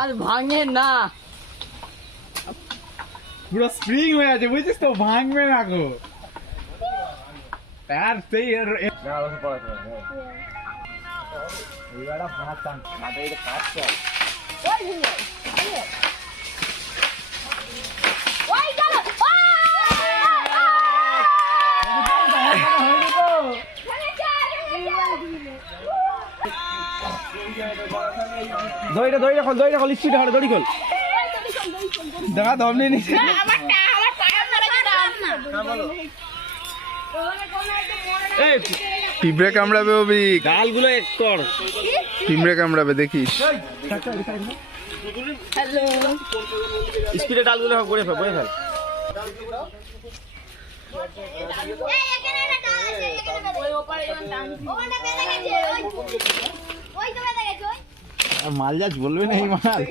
আর ভাঙে না, পুরো স্প্রিং হয়ে আছে বুঝছিস তো, ভাঙবে না গো। আর সেই দড়িটা খোল স্পিডে হাঁটো, দড়ি খোল। দেখা দম নেই নিচে। পিঁপড়ে কামড়াবে অবি, গালগুলো এক কর। পিঁপড়ে কামড়াবে দেখিস। স্পিডে ডালগুলো করে ফেল, বয়ে ফেল। মাল যাচ বলবে না এই মাল।